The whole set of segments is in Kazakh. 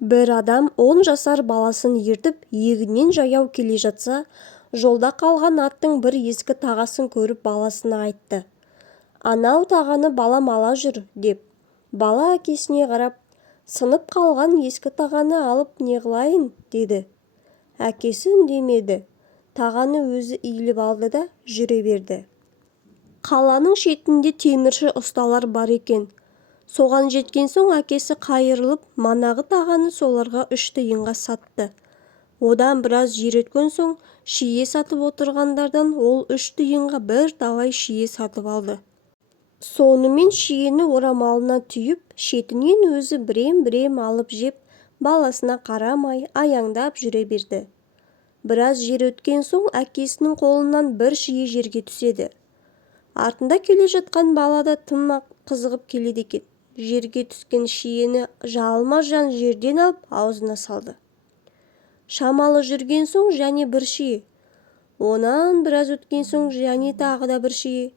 Бір адам 10 жасар баласын ертіп егіннен жаяу келе жатса, жолда қалған аттың бір ескі тағасын көріп баласына айтты. «Анау тағаны балам ала жүр» деп. Бала әкесіне қарап, «Сынып қалған ескі тағаны алып не қылайын?» деді. Әкесі үндемеді. Тағаны өзі иіліп алды да жүре берді. Қаланың шетінде темірші ұсталар бар екен. Соған жеткен соң әкесі қайырылып, манағы тағаны соларға 3 тиынға сатты. Одан біраз жер өткен соң, шие сатып отырғандардан ол 3 тиынға бір талай шие сатып алды. Сонымен шиені орамалына түйіп, шетінен өзі бірем-бірем алып жеп, баласына қарамай аяңдап жүре берді. Біраз жер өткен соң әкесінің қолынан бір шие жерге түседі. Артында келе жатқан бала да тым қызығып келеді екен. Жерге түскен шиені жалма-жан жерден алып аузына салды. Шамалы жүрген соң және бір шие. Онан біраз өткен соң және тағы да бір шие.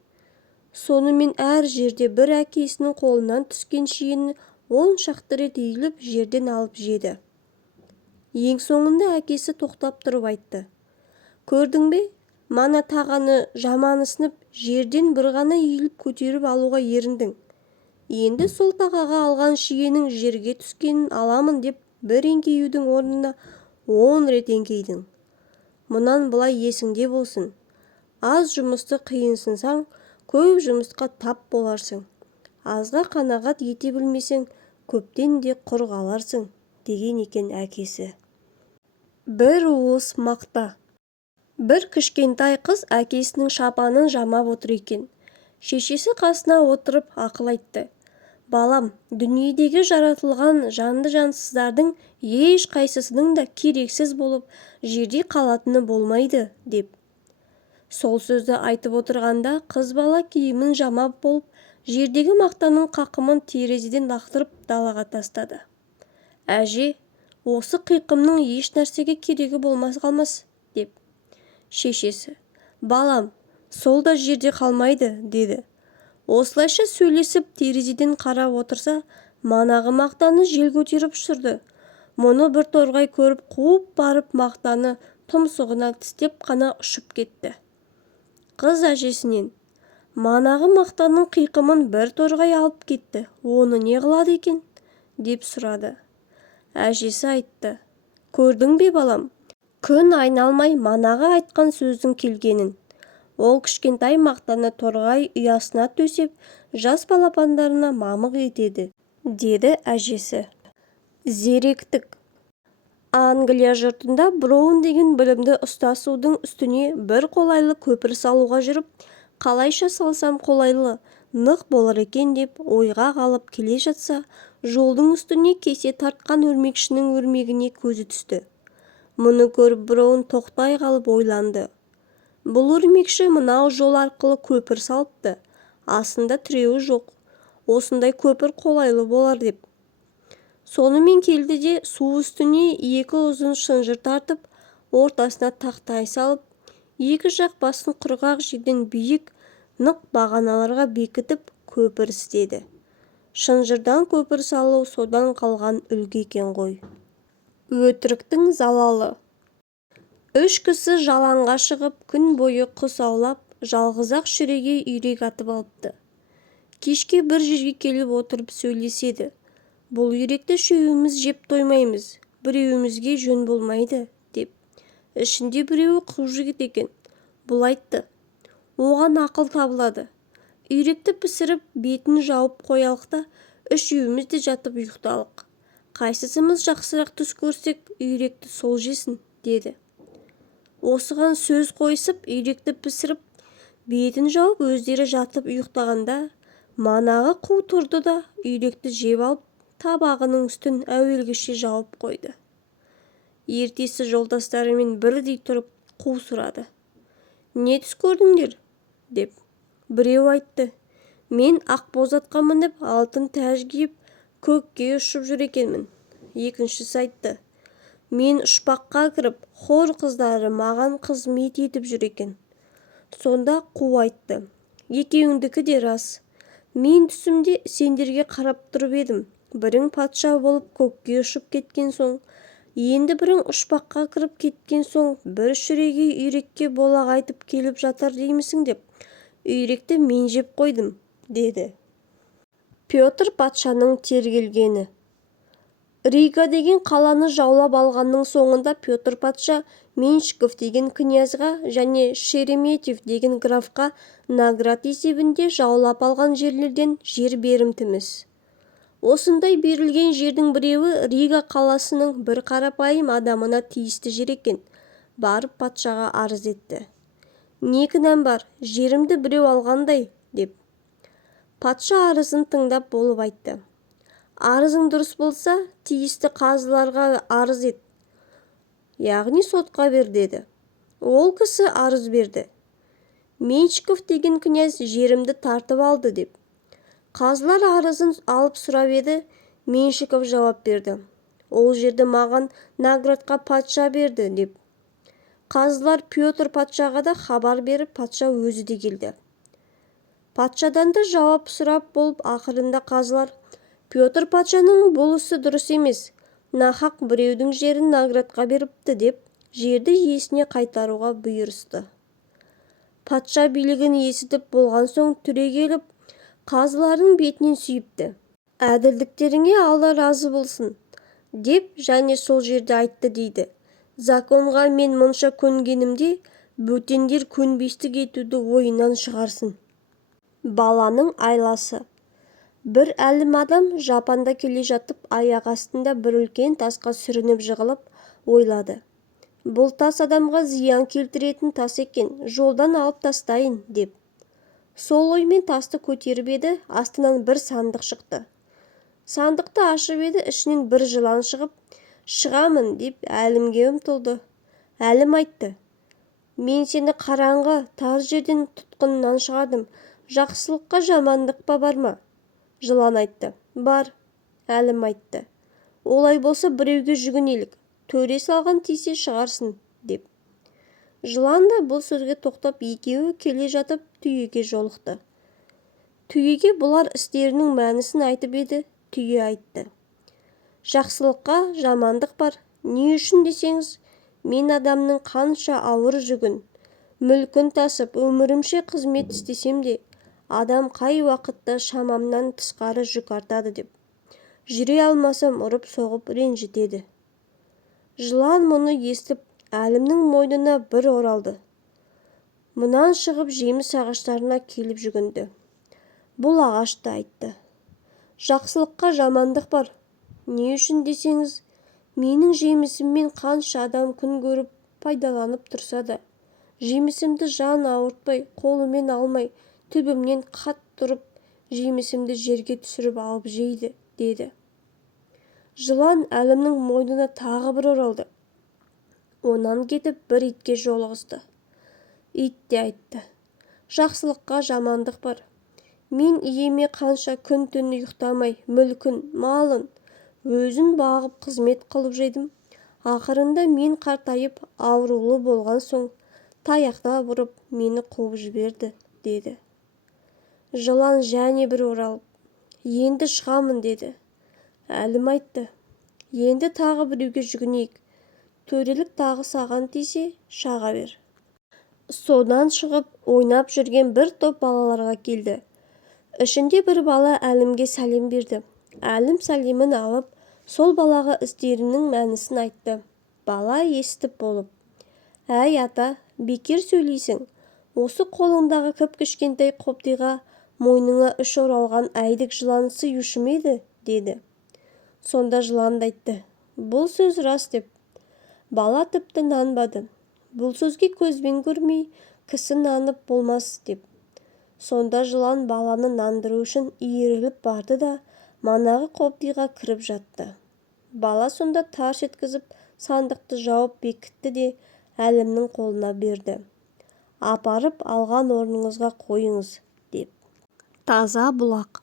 Сонымен әр жерде бір әкесінің қолынан түскен шиені 10 шақты рет иіліп жерден алып жеді. Ең соңында әкесі тоқтап тұрып айтты. «Көрдің бе? Мана тағаны жаманысынып, жерден бір ғана иіліп көтеріп алуға еріндің. Енді сол тағаға алған шиенің жерге түскенін аламын деп бір еңкеюдің орнына 10 рет еңкейдің. Мұнан былай есіңде болсын. Аз жұмысты қиынсынсаң, көп жұмысқа тап боларсың. Азға қанағат ете білмесең, көптен де құр қаларсың» деген екен әкесі. Бір уыс мақта. Бір кішкентай қыз әкесінің шапанын жамап отыр екен. Шешесі қасына отырып ақыл айтты. «Балам, дүниедегі жаратылған жанды-жансыздардың еш қайсысының да керексіз болып, жерде қалатыны болмайды» деп. Сол сөзді айтып отырғанда қыз бала киімін жамап болып, жердегі мақтаның қақымын терезеден лақтырып далаға тастады. «Әже, осы қиқымның еш нәрсеге керегі болмас қалмас» деп. Шешесі: «Балам, сол да жерде қалмайды» деді. Осылайша сөйлесіп терезеден қарап отырса, манағы мақтаны жел көтеріп ұшырды. Мұны бір торғай көріп қуып барып мақтаны тұмсығына тістеп қана ұшып кетті. Қыз әжесінен: «Манағы мақтаның қиқымын бір торғай алып кетті, оны не қылады екен?» деп сұрады. Әжесі айтты. «Көрдің бе балам? Күн айналмай манағы айтқан сөздің келгенін. Ол кішкентай мақтаны торғай ұясына төсеп, жас балапандарына мамық етеді» деді әжесі. Зеректік. Англия жұртында Броун деген білімді ұстасудың үстіне бір қолайлы көпір салуға жүріп, қалайша салсам қолайлы, нық болар екен деп ойға қалып келе жатса, жолдың үстіне кесе тартқан өрмекшінің өрмегіне көзі түсті. Мұны көріп Броун тоқтай қалып ойланды. Бұл өрмекші мынау жол арқылы көпір салыпты. Астында тіреуі жоқ. Осындай көпір қолайлы болар деп. Сонымен келді де су үстіне 2 ұзын шынжыр тартып, ортасына тақтай салып, екі жақ басын құрғақ жерден биік, нық бағаналарға бекітіп көпір істеді. Шынжырдан көпір салу содан қалған үлгі екен ғой. Өтіріктің залалы. 3 кісі жалаңға шығып, күн бойы құс аулап, жалғыз-ақ шіреге үйрек атып алыпты. Кешке бір жерге келіп отырып сөйлеседі. «Бұл үйректі үшеуміз жеп тоймаймыз, біреуімізге жөн болмайды» деп. Ішінде біреуі құлжігіт екен. Бұл айтты. «Оған ақыл табылады. Үйректі пісіріп, бетін жауып қоялық та, үшеуміз де жатып ұйықталық. Қайсысымыз жақсырақ түс көрсек, үйректі сол жесін» деді. Осыған сөз қойысып, үйректі пісіріп, бетін жауып өздері жатып ұйықтағанда, манағы қу тұрды да үйректі жеп алып, табағының үстін әуелгіше жауып қойды. Ертесі жолдастарымен бірдей тұрып қу сұрады. «Не түс көрдіңдер?» деп. Біреу айтты. «Мен ақбоз атқа мініп, алтын тәж киіп, көкке ұшып жүр екенмін». Екіншісі айтты. «Мен ұшпаққа кіріп, хор қыздары маған қызмет етіп жүр екен». Сонда қу айтты. «Екеуіңдікі де рас. Мен түсімде сендерге қарап тұрып едім. Бірің патша болып көкке ұшып кеткен соң, енді бірің ұшпаққа кіріп кеткен соң, бір шүрегей үйрекке болақ айтып келіп жатар деймісің деп, үйректі мен жеп қойдым, деді. Петр патшаның тергелгені. Рига деген қаланы жаулап алғанның соңында Петр патша Меншиков деген князьға және Шереметьев деген графқа наград есебінде жаулап алған жерлерден жер берімтіміз. Осындай берілген жердің біреуі Рига қаласының бір қарапайым адамына тиісті жер екен. Барып патшаға арыз етті. Не кінәм бар, жерімді біреу алғандай, деп. Патша арызын тыңдап болып айтты. Арызың дұрыс болса, тиісті қазыларға арыз ет, яғни сотқа бер, деді. Ол кісі арыз берді. Меншиков деген князь жерімді тартып алды, деп. Қазылар арызын алып сұрап еді, Меншиков жауап берді. Ол жерді маған наградқа патша берді, деп. Қазылар Петр патшаға да хабар беріп, патша өзі де келді. Патшадан да жауап сұрап болып, ақырында қазылар Петр патшаның бұл ісі дұрыс емес, нахақ біреудің жерін наградқа беріпті, деп жерді иесіне қайтаруға бұйырысты. Патша билігін есітіп болған соң түрегеліп, қазылардың бетінен сүйіпті. Әділдіктеріңе Алла разы болсын, деп және сол жерде айтты, дейді. Законға мен мұнша көнгенімде, бөтендер көнбестік етуді ойынан шығарсын. Баланың айласы. Бір әлім адам жапанда келе жатып, аяқ астында бір үлкен тасқа сүрініп жығылып, ойлады. Бұл тас адамға зиян келтіретін тас екен, жолдан алып тастайын, деп. Сол оймен тасты көтеріп еді, астынан бір сандық шықты. Сандықты ашып еді, ішінен бір жылан шығып, шығамын, деп әлімге ұмтылды. Әлім айтты. Мен сені қараңғы, тар жерден тұтқыннан шығардым. Жақсылыққа жамандық па бар ма? Жылан айтты. Бар. Әлім айтты. Олай болса біреуге жүгінелік. Төре салған тисе шығарсын, деп. Жылан да бұл сөзге тоқтап, екеуі келе жатып түйеге жолықты. Түйеге бұлар істерінің мәнісін айтып еді, түйе айтты. Жақсылыққа жамандық бар. Не үшін десеңіз, мен адамның қанша ауыр жүгін, мүлкін тасып, өмірімше қызмет істесем де, адам қай уақытта шамамнан тысқары жүк артады, деп. Жүре алмасам ұрып соғып ренжітеді. Жылан мұны естіп, әлімнің мойнына бір оралды. Мұнан шығып жеміс ағаштарына келіп жүгінді. Бұл ағашты айтты. Жақсылыққа жамандық бар. Не үшін десеңіз, менің жемісіммен қанша адам күн көріп пайдаланып тұрса да, жемісімді жан ауыртпай, қолымен алмай, төбімнен қат тұрып, жемісімді жерге түсіріп алып жейді, деді. Жылан әлімнің мойнына тағы бір оралды. Онан кетіп бір итке жолығысты. Ит те айтты. Жақсылыққа жамандық бар. Мен иеме қанша күн-түн ұйықтамай, мүлкін, малын, өзін бағып қызмет қылып жедім. Ақырында мен қартайып, аурулы болған соң, таяқта бұрып, мені қуып жіберді, деді. Жылан және бір оралып, енді шығамын, деді. Әлім айтты. Енді тағы біреуге жүгінейік. Төрелік тағы саған тисе, шаға бер. Содан шығып, ойнап жүрген бір топ балаларға келді. Ішінде бір бала әлімге сәлем берді. Әлім сәлемін алып, сол балаға істерінің мәнісін айтты. Бала естіп болып. Әй ата, бекер сөйлейсің. Осы қолыңдағы кіп-кішкентай қоптиға мойныңа үш оралған әйдік жылан сыюшы ма еді, деді. Сонда жылан айтты. Бұл сөз рас, деп. Бала тіпті нанбады. Бұл сөзге көзбен көрмей, кісі нанып болмас, деп. Сонда жылан баланы нандыру үшін иіріліп барды да, манағы қоптиға кіріп жатты. Бала сонда тарс еткізіп, сандықты жауып бекітті де, әлімнің қолына берді. Апарып алған орныңызға қойыңыз, деп. Таза бұлақ.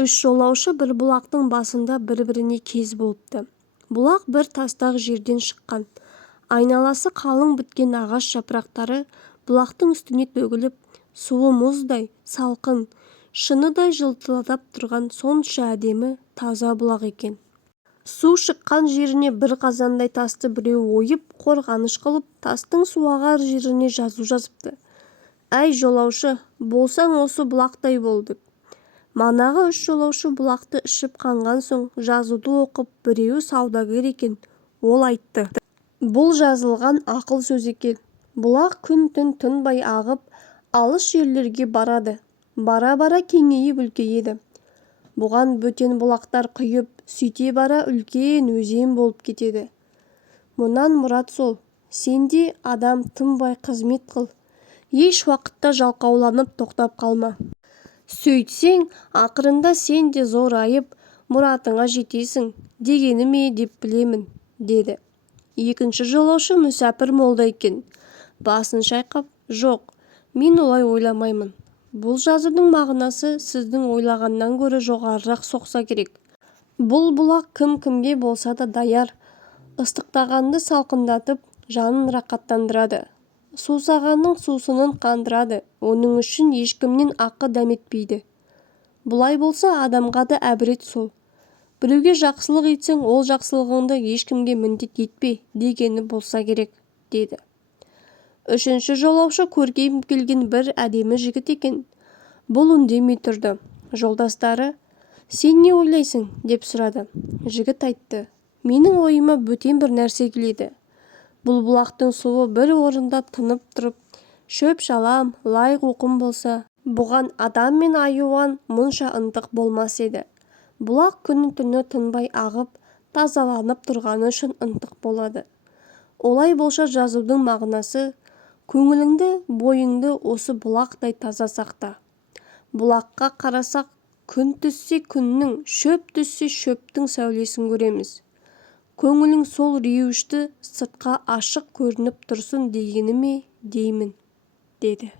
Үш жолаушы бір бұлақтың басында бір-біріне кез болыпты. Бұлақ бір тастақ жерден шыққан. Айналасы қалың біткен ағаш жапырақтары бұлақтың үстіне төгіліп, суы мұздай, салқын, шыныдай жылтылдап тұрған сонша әдемі, таза бұлақ екен. Су шыққан жеріне бір қазандай тасты біреу ойып, қорғаныш қылып, тастың суағар жеріне жазу жазыпты. «Әй жолаушы, болсаң осы бұлақтай бол» деп. Манағы 3 жолаушы бұлақты ішіп қанған соң жазуды оқып, біреуі саудагер екен, ол айтты. Бұл жазылған ақыл сөз екен. Бұлақ күн-түн тынбай ағып, алыс жерлерге барады. Бара-бара кеңейіп үлкейеді. Бұған бөтен бұлақтар құйып, сөйте бара үлкен өзен болып кетеді. Мұнан мұрат сол, сенде адам тынбай қызмет қыл. Еш уақытта жалқауланып тоқтап қалма. Сөйтсең, ақырында сен де зорайып, мұратыңа жетесің, дегені ме деп білемін, деді. Екінші жолаушы мүсәпір молда екен. Басын шайқап, жоқ, мен олай ойламаймын. Бұл жазудың мағынасы сіздің ойлағаннан гөрі жоғарырақ соқса керек. Бұл бұлақ кім-кімге болса да даяр, ыстықтағанды салқындатып, жанын рақаттандырады. Сусағанның сусынын қандырады, оның үшін ешкімнен ақы дәметпейді. Бұлай болса адамға да әбірет сол. Біреуге жақсылық етсең, ол жақсылығыңды ешкімге міндет етпе дегені болса керек, деді. Үшінші жолаушы көркейіп келген бір әдемі жігіт екен. Бұл үндемей тұрды. Жолдастары, сен не ойлайсың деп сұрады. Жігіт айтты, менің ойыма бөтен бір нәрсе келеді. Бұл бұлақтың суы бір орында тынып тұрып, шөп-шалам, лай-қуқым болса, бұған адам мен айуан мұнша ынтық болмас еді. Бұлақ күні-түні тынбай ағып, тазаланып тұрғаны үшін ынтық болады. Олай болса жазудың мағынасы, көңіліңді, бойыңды осы бұлақтай таза сақта. Бұлаққа қарасақ, күн түссе күннің, шөп түссе шөптің сәулесін көреміз. Көңілің сол реуішті сыртқа ашық көрініп тұрсын дегені ме деймін, деді.